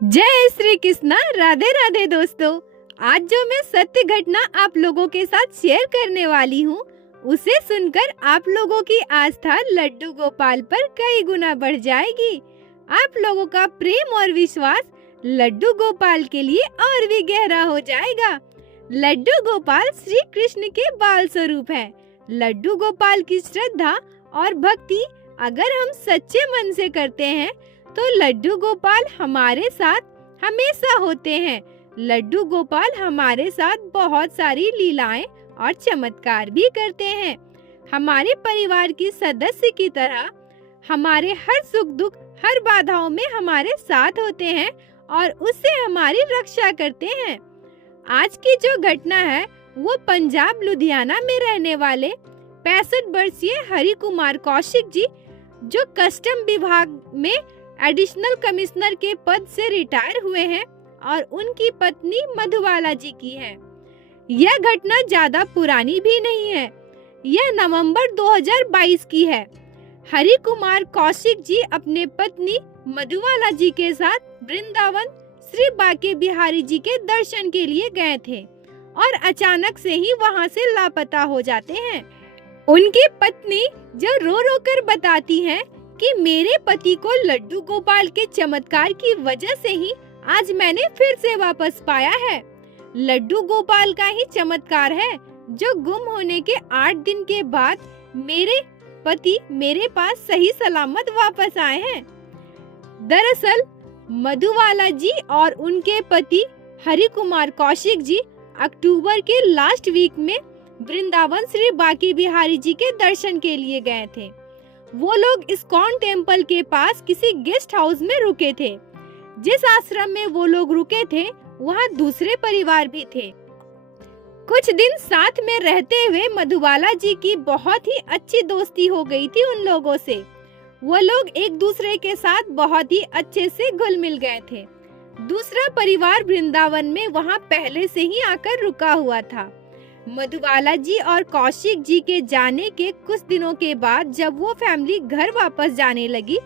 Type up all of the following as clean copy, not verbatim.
जय श्री कृष्णा। राधे राधे दोस्तों। आज जो मैं सत्य घटना आप लोगों के साथ शेयर करने वाली हूँ, उसे सुनकर आप लोगों की आस्था लड्डू गोपाल पर कई गुना बढ़ जाएगी। आप लोगों का प्रेम और विश्वास लड्डू गोपाल के लिए और भी गहरा हो जाएगा। लड्डू गोपाल श्री कृष्ण के बाल स्वरूप है। लड्डू गोपाल की श्रद्धा और भक्ति अगर हम सच्चे मन से करते हैं तो लड्डू गोपाल हमारे साथ हमेशा होते हैं। लड्डू गोपाल हमारे साथ बहुत सारी लीलाएं और चमत्कार भी करते हैं। हमारे परिवार की सदस्य की तरह हमारे हर सुख दुख, हर बाधाओं में हमारे साथ होते हैं और उससे हमारी रक्षा करते हैं। आज की जो घटना है वो पंजाब लुधियाना में रहने वाले 65 वर्षीय हरि कुमार कौशिक जी, जो कस्टम विभाग में एडिशनल कमिश्नर के पद से रिटायर हुए हैं, और उनकी पत्नी मधुबाला जी की है। यह घटना ज्यादा पुरानी भी नहीं है, यह नवंबर 2022 की है। हरि कुमार कौशिक जी अपने पत्नी मधुबाला जी के साथ वृंदावन श्री बांके बिहारी जी के दर्शन के लिए गए थे और अचानक से ही वहां से लापता हो जाते हैं। उनकी पत्नी जो रो रो कर बताती हैं कि मेरे पति को लड्डू गोपाल के चमत्कार की वजह से ही आज मैंने फिर से वापस पाया है। लड्डू गोपाल का ही चमत्कार है जो गुम होने के 8 दिन के बाद मेरे पति मेरे पास सही सलामत वापस आए हैं। दरअसल मधुबाला जी और उनके पति हरि कुमार कौशिक जी अक्टूबर के लास्ट वीक में वृंदावन श्री बांके बिहारी जी के दर्शन के लिए गए थे। वो लोग इस्कॉन टेम्पल के पास किसी गेस्ट हाउस में रुके थे। जिस आश्रम में वो लोग रुके थे वहाँ दूसरे परिवार भी थे। कुछ दिन साथ में रहते हुए मधुबाला जी की बहुत ही अच्छी दोस्ती हो गई थी उन लोगों से। वो लोग एक दूसरे के साथ बहुत ही अच्छे से घुल मिल गए थे। दूसरा परिवार वृंदावन में वहाँ पहले से ही आकर रुका हुआ था। मधुबाला जी और कौशिक जी के जाने के कुछ दिनों के बाद जब वो फैमिली घर वापस जाने लगी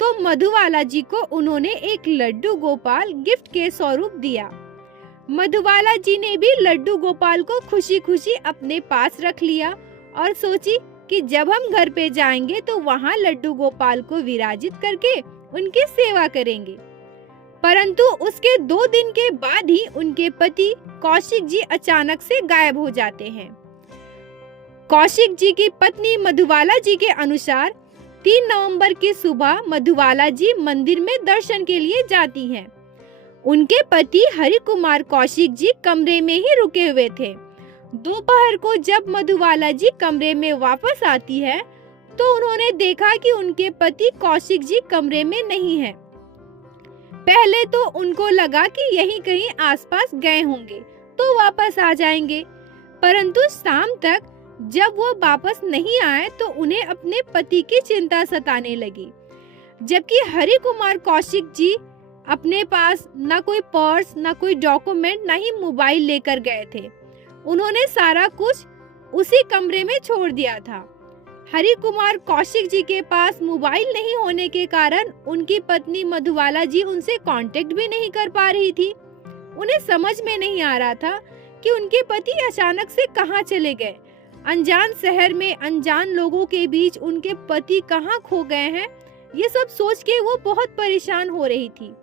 तो मधुबाला जी को उन्होंने एक लड्डू गोपाल गिफ्ट के स्वरूप दिया। मधुबाला जी ने भी लड्डू गोपाल को खुशी खुशी अपने पास रख लिया और सोची कि जब हम घर पे जाएंगे तो वहाँ लड्डू गोपाल को विराजित करके उनकी सेवा करेंगे। परंतु उसके 2 दिन के बाद ही उनके पति कौशिक जी अचानक से गायब हो जाते हैं। कौशिक जी की पत्नी मधुबाला जी के अनुसार 3 नवंबर की सुबह मधुबाला जी मंदिर में दर्शन के लिए जाती हैं। उनके पति हरि कुमार कौशिक जी कमरे में ही रुके हुए थे। दोपहर को जब मधुबाला जी कमरे में वापस आती है तो उन्होंने देखा कि उनके पति कौशिक जी कमरे में नहीं है। पहले तो उनको लगा कि यहीं कहीं आसपास गए होंगे तो वापस आ जाएंगे, परंतु शाम तक जब वो वापस नहीं आए तो उन्हें अपने पति की चिंता सताने लगी। जबकि हरि कुमार कौशिक जी अपने पास न कोई पर्स, न कोई डॉक्यूमेंट, न ही मोबाइल लेकर गए थे। उन्होंने सारा कुछ उसी कमरे में छोड़ दिया था। हरि कुमार कौशिक जी के पास मोबाइल नहीं होने के कारण उनकी पत्नी मधुबाला जी उनसे कांटेक्ट भी नहीं कर पा रही थी। उन्हें समझ में नहीं आ रहा था कि उनके पति अचानक से कहाँ चले गए। अनजान शहर में अनजान लोगों के बीच उनके पति कहाँ खो गए हैं, ये सब सोच के वो बहुत परेशान हो रही थी।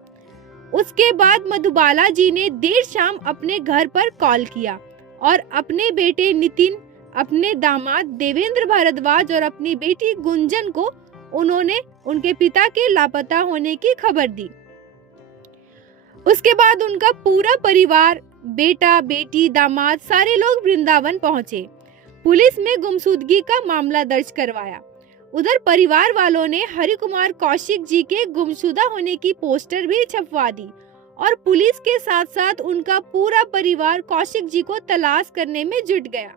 उसके बाद मधुबाला जी ने देर शाम अपने घर पर कॉल किया और अपने बेटे नितिन, अपने दामाद देवेंद्र भारद्वाज और अपनी बेटी गुंजन को उन्होंने उनके पिता के लापता होने की खबर दी। उसके बाद उनका पूरा परिवार, बेटा, बेटी, दामाद, सारे लोग वृंदावन पहुंचे। पुलिस में गुमशुदगी का मामला दर्ज करवाया। उधर परिवार वालों ने हरि कुमार कौशिक जी के गुमशुदा होने की पोस्टर भी छपवा दी और पुलिस के साथ साथ उनका पूरा परिवार कौशिक जी को तलाश करने में जुट गया।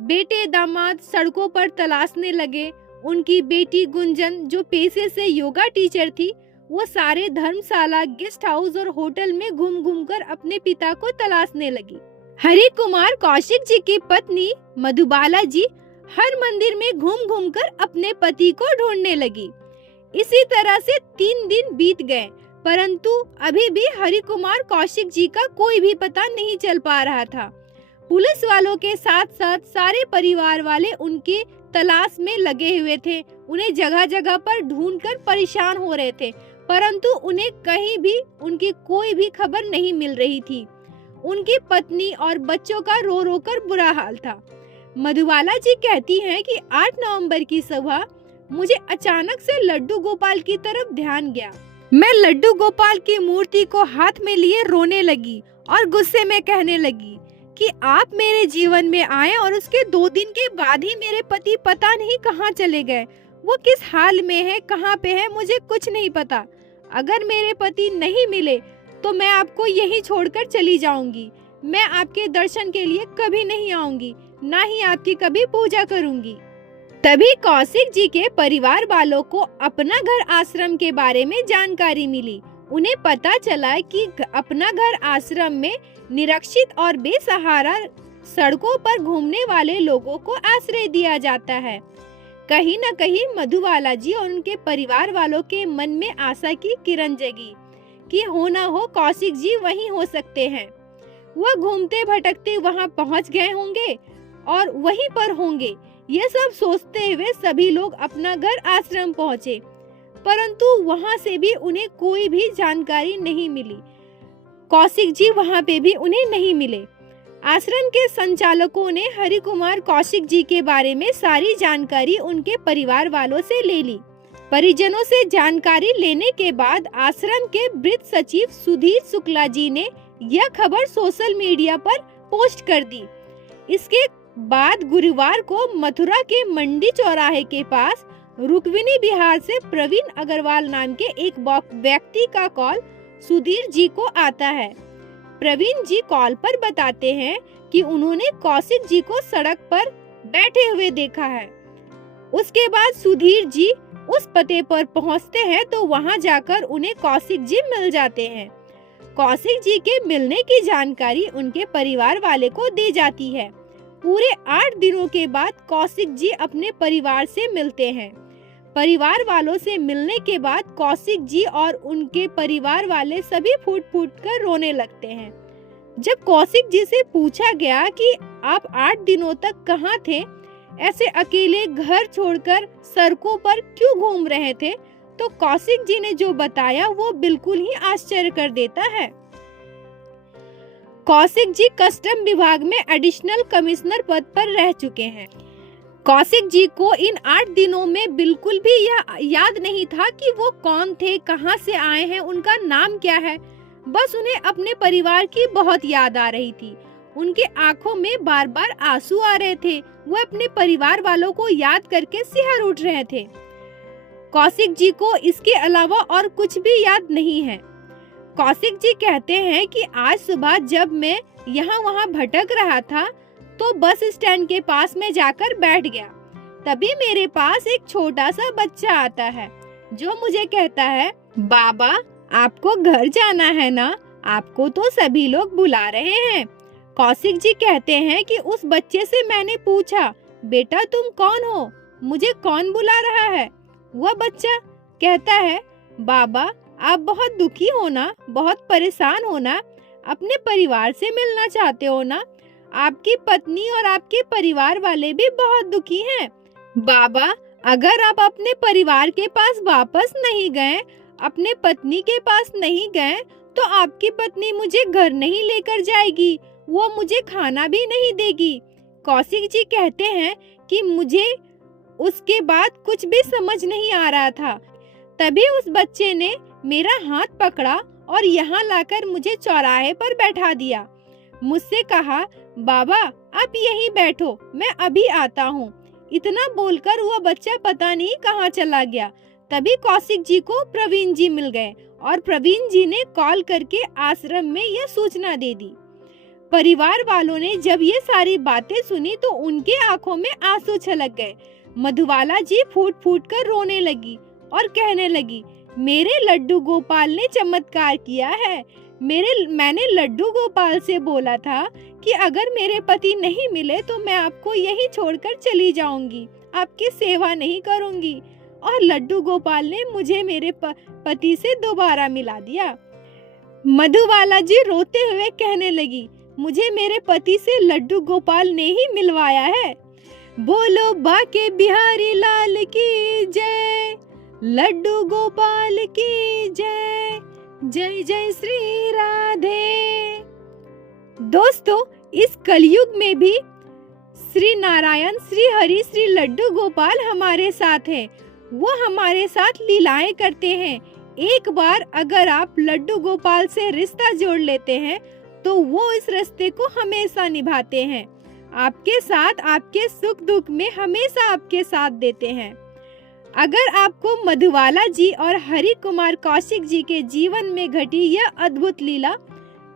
बेटे, दामाद सड़कों पर तलाशने लगे। उनकी बेटी गुंजन, जो पेशे से योगा टीचर थी, वो सारे धर्मशाला, गेस्ट हाउस और होटल में घूम घूम कर अपने पिता को तलाशने लगी। हरि कुमार कौशिक जी की पत्नी मधुबाला जी हर मंदिर में घूम घूम कर अपने पति को ढूंढने लगी। इसी तरह से 3 दिन बीत गए। परंतु अभी भी हरि कुमार कौशिक जी का कोई भी पता नहीं चल पा रहा था। पुलिस वालों के साथ साथ सारे परिवार वाले उनकी तलाश में लगे हुए थे। उन्हें जगह जगह पर ढूंढकर परेशान हो रहे थे, परंतु उन्हें कहीं भी उनकी कोई भी खबर नहीं मिल रही थी। उनकी पत्नी और बच्चों का रो रो कर बुरा हाल था। मधुबाला जी कहती हैं कि 8 नवंबर की सुबह मुझे अचानक से लड्डू गोपाल की तरफ ध्यान गया। मैं लड्डू गोपाल की मूर्ति को हाथ में लिए रोने लगी और गुस्से में कहने लगी कि आप मेरे जीवन में आए और उसके 2 दिन के बाद ही मेरे पति पता नहीं कहाँ चले गए। वो किस हाल में है, कहाँ पे है, मुझे कुछ नहीं पता। अगर मेरे पति नहीं मिले तो मैं आपको यहीं छोड़कर चली जाऊंगी। मैं आपके दर्शन के लिए कभी नहीं आऊंगी, ना ही आपकी कभी पूजा करूंगी। तभी कौशिक जी के परिवार वालों को अपना घर आश्रम के बारे में जानकारी मिली। उन्हें पता चला कि अपना घर आश्रम में निरक्षित और बेसहारा सड़कों पर घूमने वाले लोगों को आश्रय दिया जाता है। कहीं न कहीं मधुबाला जी और उनके परिवार वालों के मन में आशा की किरण जगी कि हो ना हो कौशिक जी वहीं हो सकते हैं। वह घूमते भटकते वहां पहुंच गए होंगे और वहीं पर होंगे। ये सब सोचते हुए सभी लोग अपना घर आश्रम पहुंचे, परंतु वहां से भी उन्हें कोई भी जानकारी नहीं मिली। कौशिक जी वहां पे भी उन्हें नहीं मिले। आश्रम के संचालकों ने हरि कुमार कौशिक जी के बारे में सारी जानकारी उनके परिवार वालों से ले ली। परिजनों से जानकारी लेने के बाद आश्रम के वृत्त सचिव सुधीर शुक्ला जी ने यह खबर सोशल मीडिया पर पोस्ट कर दी। इसके बाद गुरुवार को मथुरा के मंडी चौराहे के पास रुक्मिणी बिहार से प्रवीण अग्रवाल नाम के एक व्यक्ति का कॉल सुधीर जी को आता है। प्रवीण जी कॉल पर बताते हैं कि उन्होंने कौशिक जी को सड़क पर बैठे हुए देखा है। उसके बाद सुधीर जी उस पते पर पहुंचते हैं तो वहां जाकर उन्हें कौशिक जी मिल जाते हैं। कौशिक जी के मिलने की जानकारी उनके परिवार वाले को दी जाती है। पूरे 8 दिनों के बाद कौशिक जी अपने परिवार से मिलते हैं। परिवार वालों से मिलने के बाद कौशिक जी और उनके परिवार वाले सभी फूट फूट कर रोने लगते हैं। जब कौशिक जी से पूछा गया कि आप 8 दिनों तक कहाँ थे, ऐसे अकेले घर छोड़कर सड़कों पर क्यों घूम रहे थे, तो कौशिक जी ने जो बताया वो बिल्कुल ही आश्चर्य कर देता है। कौशिक जी कस्टम विभाग में एडिशनल कमिश्नर पद पर रह चुके हैं। कौशिक जी को इन 8 दिनों में बिल्कुल भी यह याद नहीं था कि वो कौन थे, कहां से आए हैं, उनका नाम क्या है। बस उन्हें अपने परिवार की बहुत याद आ रही थी। उनके आंखों में बार बार आंसू आ रहे थे। वो अपने परिवार वालों को याद करके सिहर उठ रहे थे। कौशिक जी को इसके अलावा और कुछ भी याद नहीं है। कौशिक जी कहते हैं कि आज सुबह जब मैं यहाँ वहाँ भटक रहा था तो बस स्टैंड के पास में जाकर बैठ गया। तभी मेरे पास एक छोटा सा बच्चा आता है जो मुझे कहता है, बाबा आपको घर जाना है ना, आपको तो सभी लोग बुला रहे हैं। कौशिक जी कहते हैं कि उस बच्चे से मैंने पूछा, बेटा तुम कौन हो, मुझे कौन बुला रहा है। वह बच्चा कहता है, बाबा आप बहुत दुखी हो ना, बहुत परेशान हो ना, अपने परिवार से मिलना चाहते हो ना, आपकी पत्नी और आपके परिवार वाले भी बहुत दुखी हैं। बाबा अगर आप अपने परिवार के पास वापस नहीं गए, अपने पत्नी के पास नहीं गए, तो आपकी पत्नी मुझे घर नहीं लेकर जाएगी, वो मुझे खाना भी नहीं देगी। कौशिक जी कहते हैं कि मुझे उसके बाद कुछ भी समझ नहीं आ रहा था। तभी उस बच्चे ने मेरा हाथ पकड़ा और यहाँ लाकर मुझे चौराहे पर बैठा दिया। मुझसे कहा, बाबा आप यहीं बैठो, मैं अभी आता हूँ। इतना बोलकर वह बच्चा पता नहीं कहाँ चला गया। तभी कौशिक जी को प्रवीण जी मिल गए और प्रवीण जी ने कॉल करके आश्रम में यह सूचना दे दी। परिवार वालों ने जब ये सारी बातें सुनी तो उनके आंखों में आंसू छलक गए। मधुबाला जी फूट फूट कर रोने लगी और कहने लगी, मेरे लड्डू गोपाल ने चमत्कार किया है। मैंने लड्डू गोपाल से बोला था कि अगर मेरे पति नहीं मिले तो मैं आपको यहीं छोड़कर चली जाऊंगी, आपकी सेवा नहीं करूंगी। और लड्डू गोपाल ने मुझे मेरे पति से दोबारा मिला दिया। मधुबाला जी रोते हुए कहने लगी, मुझे मेरे पति से लड्डू गोपाल ने ही मिलवाया है। बोलो बाके बिहारी लाल की जय, लड्डू गोपाल की जय, जय जय श्री राधे। दोस्तों, इस कलयुग में भी श्री नारायण, श्री हरि, श्री लड्डू गोपाल हमारे साथ हैं। वो हमारे साथ लीलाएं करते हैं। एक बार अगर आप लड्डू गोपाल से रिश्ता जोड़ लेते हैं तो वो इस रिश्ते को हमेशा निभाते हैं। आपके साथ, आपके सुख दुख में हमेशा आपके साथ देते हैं। अगर आपको मधुबाला जी और हरि कुमार कौशिक जी के जीवन में घटी यह अद्भुत लीला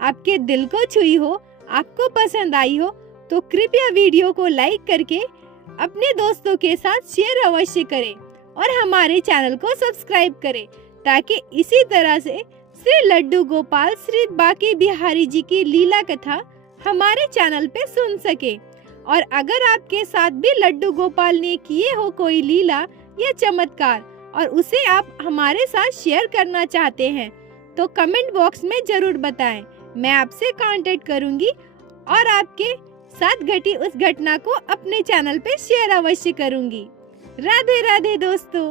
आपके दिल को छुई हो, आपको पसंद आई हो, तो कृपया वीडियो को लाइक करके अपने दोस्तों के साथ शेयर अवश्य करें और हमारे चैनल को सब्सक्राइब करें, ताकि इसी तरह से श्री लड्डू गोपाल, श्री बाके बिहारी जी की लीला कथा हमारे चैनल पे सुन सके। और अगर आपके साथ भी लड्डू गोपाल ने किए हो कोई लीला या चमत्कार और उसे आप हमारे साथ शेयर करना चाहते हैं तो कमेंट बॉक्स में जरूर बताएं। मैं आपसे कांटेक्ट करूंगी और आपके साथ घटी उस घटना को अपने चैनल पे शेयर अवश्य करूंगी। राधे राधे दोस्तों।